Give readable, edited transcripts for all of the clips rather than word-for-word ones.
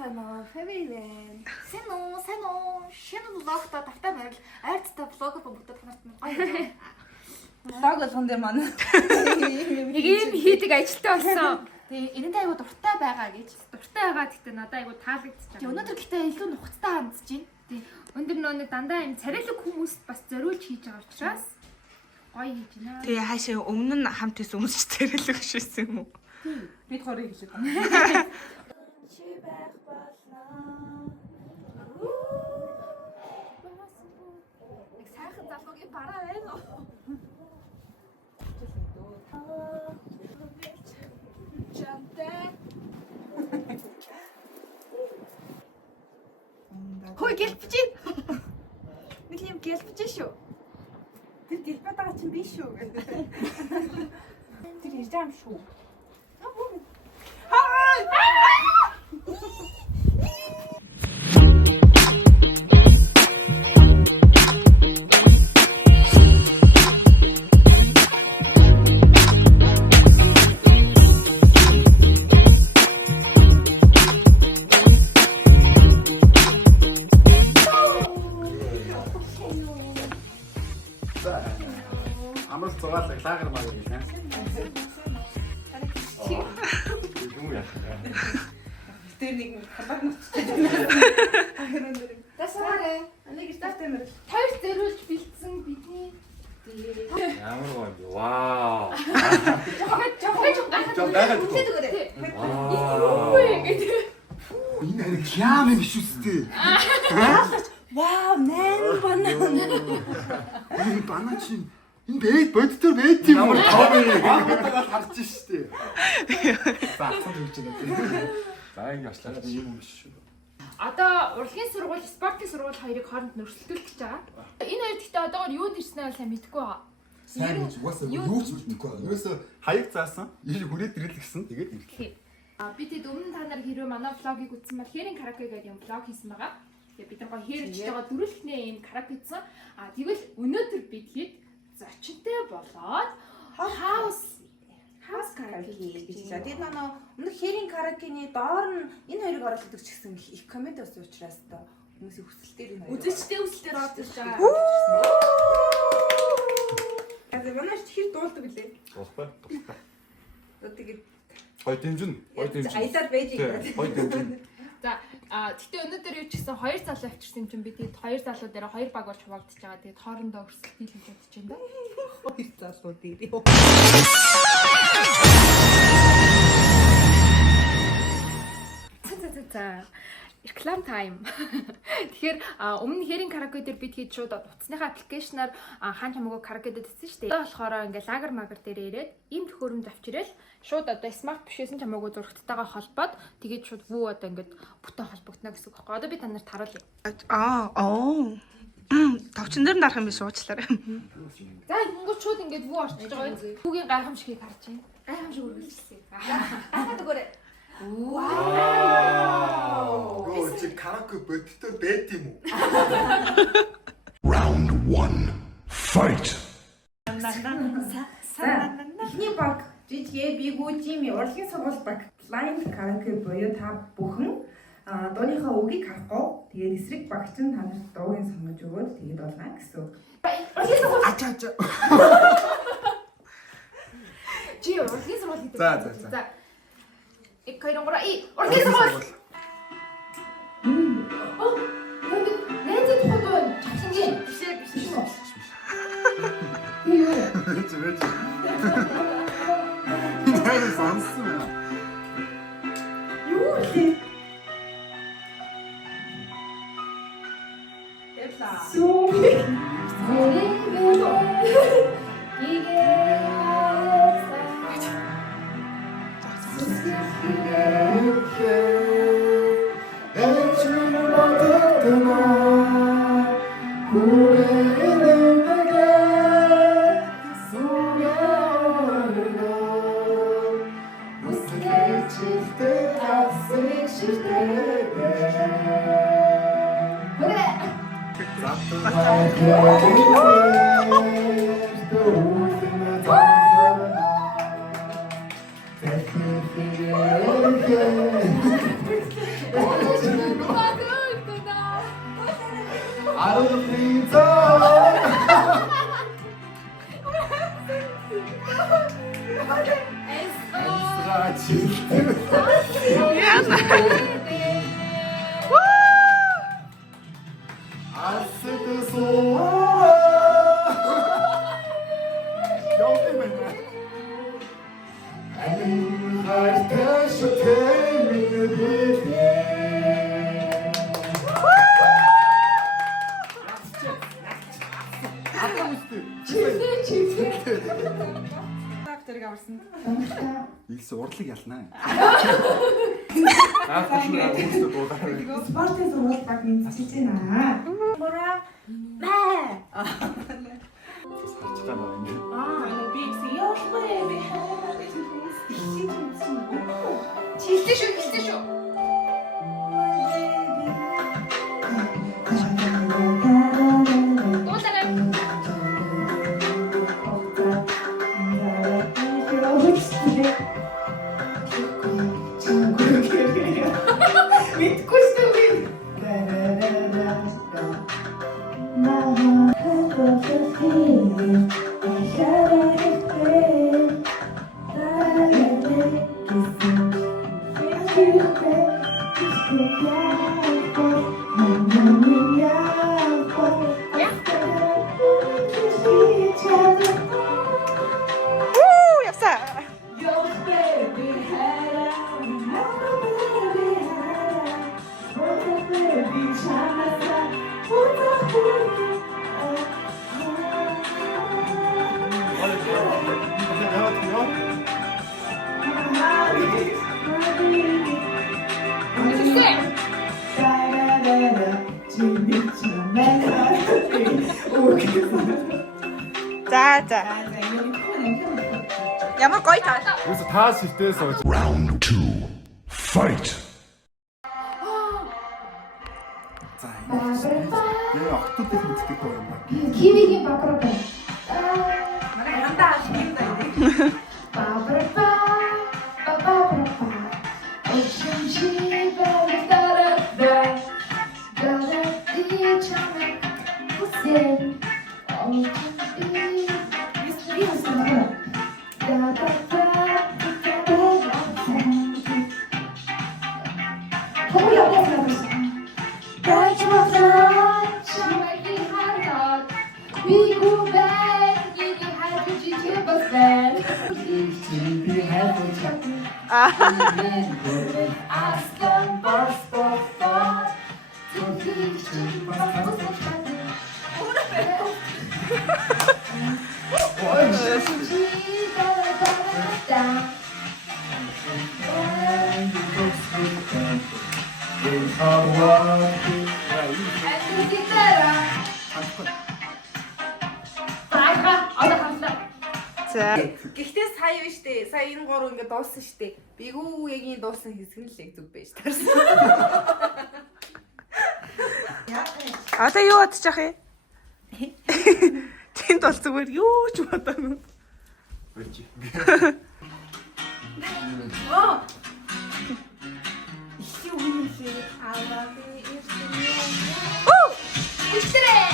сайн уу? Фэви вэ? Сэно шинэ влогтой тавтай морил айрцтай влогоо бүгдээ танарт нь гоё. Влог болгонд юм аа. Нэг юм хийдэг ажилтаа болсон. Тэгээ энэнд айгуу дуртай байгаа гэж. Дуртай байгаа гэхдээ надад айгуу таалагдчихж байгаа. Өнөөдөр гэтээ илүү нухацтай хандж байна. Тийм. Өндөр нөө дандаа юм царайлаг хүмүүст бас зориулж хийж байгаа учраас гоё хийж байна. Тэгээ хаашаа өмнө нь хамт исэн хүмүүс ч тэрэлэг шээсэн юм уу? Бид хорыг хэлээд байна. Чи байх болно. Нэг сайхан залуугийн бараа байна уу? Жантай. Хөөе гэлбэж байна. Нэг юм гэлбэж шүү. Тэр гэлбээд байгаа чинь биш шүү гэдэг. Тэр ирж байгаа юм шүү. Амар зугаал лагер маа гэж нэ. Юу яах вэ? Тэр нэг халаад нутчихсан. Тасаарэ. Анийг ихтэй мэр. Хоёр зэрүүлж бэлдсэн бидний Ямар гоё юм. Вау. жоохон гайхаад Үлдээд өгөөрэй. Энэ нэг хям юм биш үстэй. Вау, нэн банаа. Энэ банаа чинь энэ бэд бодтор бэд юм. Ямар тав юм. Банаагаа харж штэ. Заасан гэж байна. За ингэ очлаа юм биш шүү. одоо урлагийн сургууль, спортын сургууль хоёрыг хооронд нөрсөлдүүлж байгаа. Энэ хоёр гэхдээ одоогоор юунд ирснээ бол сайн мэдэхгүй байгаа. Сайн гэж угаасаа юу ч мэдэхгүй байна. Ерөөсө хаяг заасан, ил хүрээд ирэл гисэн тэгээд ирлээ. Би тэд өмнө та нар хэрвээ манай влогийг үзсэн бол Хэрийн караоке гэдэг юм влог хийсэн байгаа. Тэгээ бид нар хэрж байгаа дөрвөлхнээ юм караоке хийсэн. Тэгвэл өнөөдөр бид хэд зочинтой болоод Хаус караоке гэж байна. Тэгээд манай өмнөх хэрийн караокены доор нь энэ хоёрыг оруулдаг ч гэсэн их комент өгсөн учраас та хүмүүсийн хүсэлтээр энэ үзэгчтэй хүсэлтээр орж ирж байгаа. Тэгээд манайч хэр дуулдаг лээ. Болохгүй. Тэгээд Гой дэмжин. аялал байж байгаа. Гой дэмжин. За тэгтээ өнөөдөр юу ч гэсэн хоёр залуу авчирсан юм чинь би тэгээд хоёр залуу дээр хоёр баг болж хуваагдчихж байгаа. Тэгээд хоорондоо өрсөлт дийлж бодож байна да. Хоёр залуу дээр. За реклам тайм. Тэгэхээр өмнө Хэрийн караоке дээр бид хэд шууд утасныхаа аппликейшнаар хаан чамаагүй караоке дээр тэтсэн шүү дээ. Тэгэхээр ингээ лагер магер дээр ирээд ийм төхөөрөмж авчирэл шууд одоо смарт бишээсэн чамаагүй зурагттайгаа холбоод тэгээд шууд вүү одоо ингээ бүтэн холбогдно гэсэн үг байхгүй. Одоо би та нарт харуулъя. Товчон дээр дарах юм биш уучлаарай. За ингээд шууд ингээд вүү орчиж байгаа юм. Хүүгийн гайхамшигыг харж байна. Гайхамшиг үргэлжлэсэн. Ахад өгөөрэй. Вау. Гоо чи караоке бодтор бэд юм уу? Round 1. Fight. Эхний баг жижиг бигүүжими урлагийн сургууль баг лайн караоке буюу та бүхэн дууныхаа үгийг харахгүй тэгээд эсрэг багч нь та нарт дуугийн сонгож өгөөд тэгээд болгоо гэсэн. Чи урлагийн сургууль гэдэг. За. Их хоёрын гураа урлагийн сургууль. Нээдэг тухайд чавсангийн биш. Зүгээр. Энэ сонсон. Юу лээ? Thank you. 아르피자. 엔스가 아스드 소아. 영대맨. 아는 하이테쇼 테미르비. Тэрийг аварсан. Илс урдлыг ялнаа. Аа хөшмөр хүмүүстэй дуулаа. Спортын сургууль баг мэдчихэж байна. Мора. Мэ. Сарч байгаа юм. Би яахгүй би хараад хэлсэн. Хэлсэн шүү. Дуулаарай. Мэдгүй шүү би. За. Ямар гоё таа. Юусе таас хитээс сууж. Round 2. Fight. За. Яа октодыг мэддэг гоё юм байна. Кивигийн бабрапа. Манай янда юм да. Бабрапа. Бабрапа. Очимчи бабрапа. Галати чаме. Пусен. За. Гэхдээ сая биш үү? Сая энэ гурав ингэ дууссан шүү дээ. Бигүүгийн дууссан хэсэг нь л яг зүг байж таарсан. Одоо юу бодож ах юм? Тэнд бол зүгээр юу ч бодоогүй. Өчи. Оо. Их юм шиг аваад ирсэн юм. Үстрээ.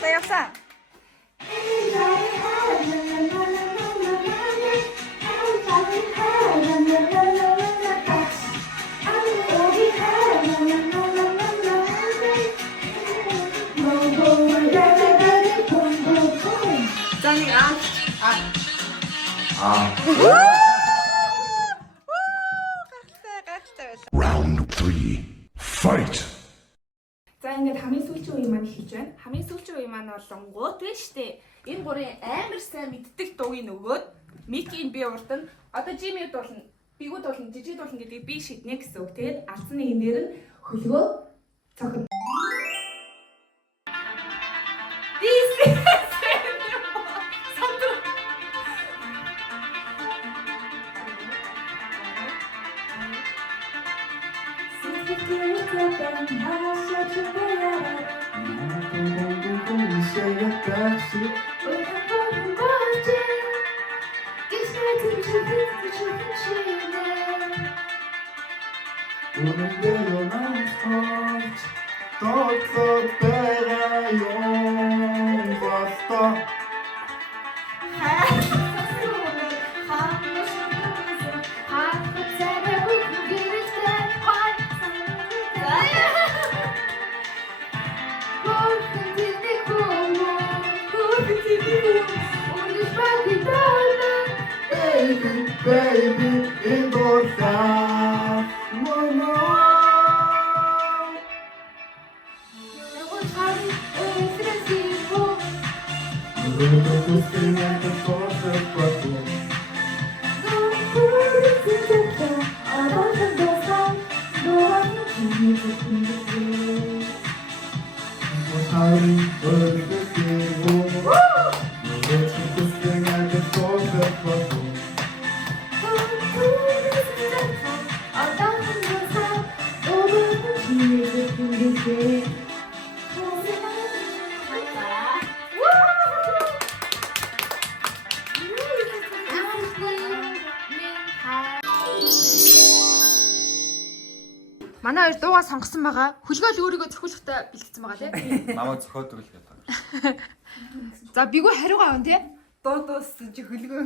За явсан. За нэг Round 3. Fight! За ингээд хамгийн сүүлийн үе маань эхэлж байна. Хамгийн сүүлийн үе маань болонгууд тийм шүү дээ. Энэ гурын амар сайн мэддэг дуугийн нөгөөд Микийн би урд нь одоо Жими дуулна, бигүүд дуулна, жижиг дуулна гэдгийг би шийднэ гэсэн үг. Тэгээд алдсан нэг нэр нь хөлгөө цохин. Baby, in the dark, mama. Манай хоёр дуугаа сонгосон байгаа. Хөлгөөл өөрийгөө зөвхөлөхтэй бэлтгэсэн байгаа тийм. Намайг зөхөөдөг л гэдэг. За бигүү хариугаа аван тий. Дуу дууссан чи хөлгөө.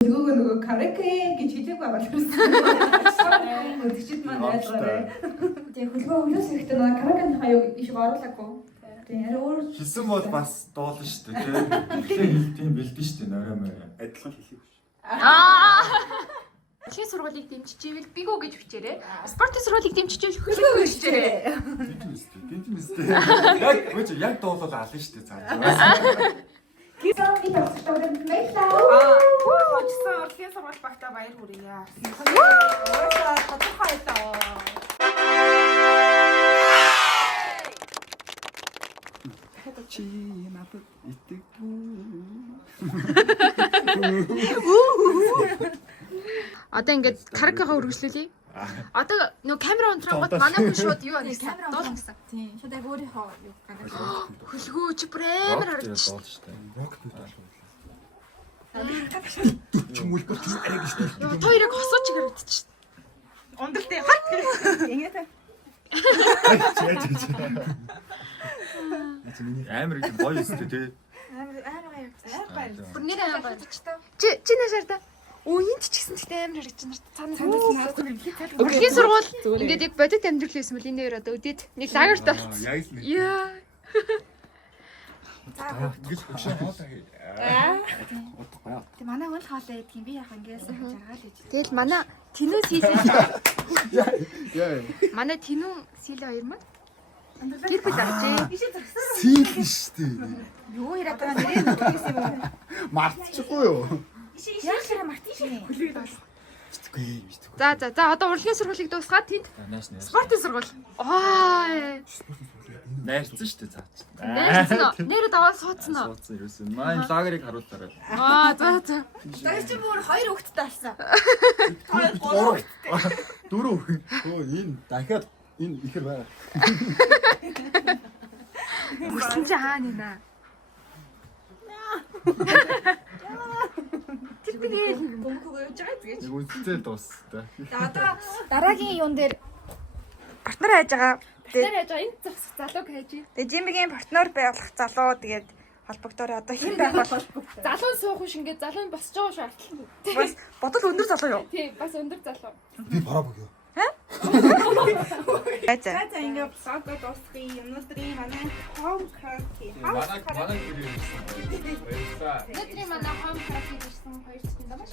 Нөгөө караоке гэж хэлээг байгаа л байсан. Өдөрчд маань ойлгоорой. Тэгээ хөлгөө өглөөс ирэхдээ нөгөө караокены хаяг ишг оруулаагүй. Тэгээ арай өөр Хэлсэн бол бас дуулна шүү дээ. Тэгэхээр хэлтийн бэлдэн шүү дээ. Нөрөө мөрөө. Адилхан хэлхийг биш. Чи сургуулийг дэмжижээвэл бигүү гэж хүчээрээ. Спортын сургуулийг дэмжижээвэл хөлгөө гэж хүчээрээ. Тэнтэмэстэй. Яг дуулал ална шүү дээ цааш. Кисан би тасчдаг мэйлаа. Очсон урлагийн сургууль багтаа баяр хүргье. Уусаа тодорхой таа. Чи надад итгэв. Одоо ингээд каракагаа үргэлжлүүлье. Одоо нөгөө камера унтрангууд манай хүн шууд юу байна? Камера Дуулсан. онцсон. Тийм. Шууд яг өөрийнхөө юу гаргаж. Хөлгөө чи бүр амар харагдчих. Чимүүл бот арай гэж дээ. Яа, та хоёрыг хосооч харагдчих. Ундалтай хат. Ингээд. Амар их гоё өстэй тий. Амар гайвагтай. Бүр нэр амар гоё. Чи нэшэр та. Оо энд ч гэсэн гэхдээ амар харагдаж байна. Өрхийн сургууль ингээд яг бодит амьдрал байсан бол энэ хоёр одоо өдөөд нэг лагерт болсон. Яг л нэг. Яа. Ингэж хөшөө хоолой. Тэг манай хүн л хоолой ядг юм. Би яг ингээс жаргаал гэж. Тэгэл манай Тинүү Силэ Яа. манай Тинүү Силэ хоёр маань гэр бүл авчээ. Сийл штий. Юу яриад байгаа нэрээ нүгээс юм уу? Мартчихгүй юу? Яг хэрэг мартын шиг. Хөлөг доо. Битгүй. За одоо урлагийн сургуулийг дуусгаад тэнд Нааш. спортын сургууль. Аа. Найрцсан штий цаач. Нэрсэн. Нэр даваа суудсан уу? Суудсан ерөөсөн. Маань лагерыг харуулаарай. Аа за. Тэр чинь бүр 2 хүүхэдтэй болсон. Дөрөв. Өө энэ дахиад энэ ихэр байна. Хүрсэн чи хаа нэ? Тэр бигээр Бөмбөгөө явж байгаа гэж. Нэг үнцээ дуустай. Одоо дараагийн юун дээр Партнер хайж байгаа. тэр яаж энэ зогсох залууг хайж. Тэгээ Жимбигийн партнер байх залуу тэгээд холбогдоор одоо хэн байх бол Залуу суух биш ингээд залуу нь босч байгаа шаардлага. бас бодол өндөр залуу юу? Тий, бас өндөр залуу. Би бараа бөгөө. За. За ингээд блогоо дуусгах юмнуудын манай home card-ий Манай гэрээ ирсэн. Баярлалаа. Өнөөдрийн манай хоом караоке хийсэн хоёр зүйл байна.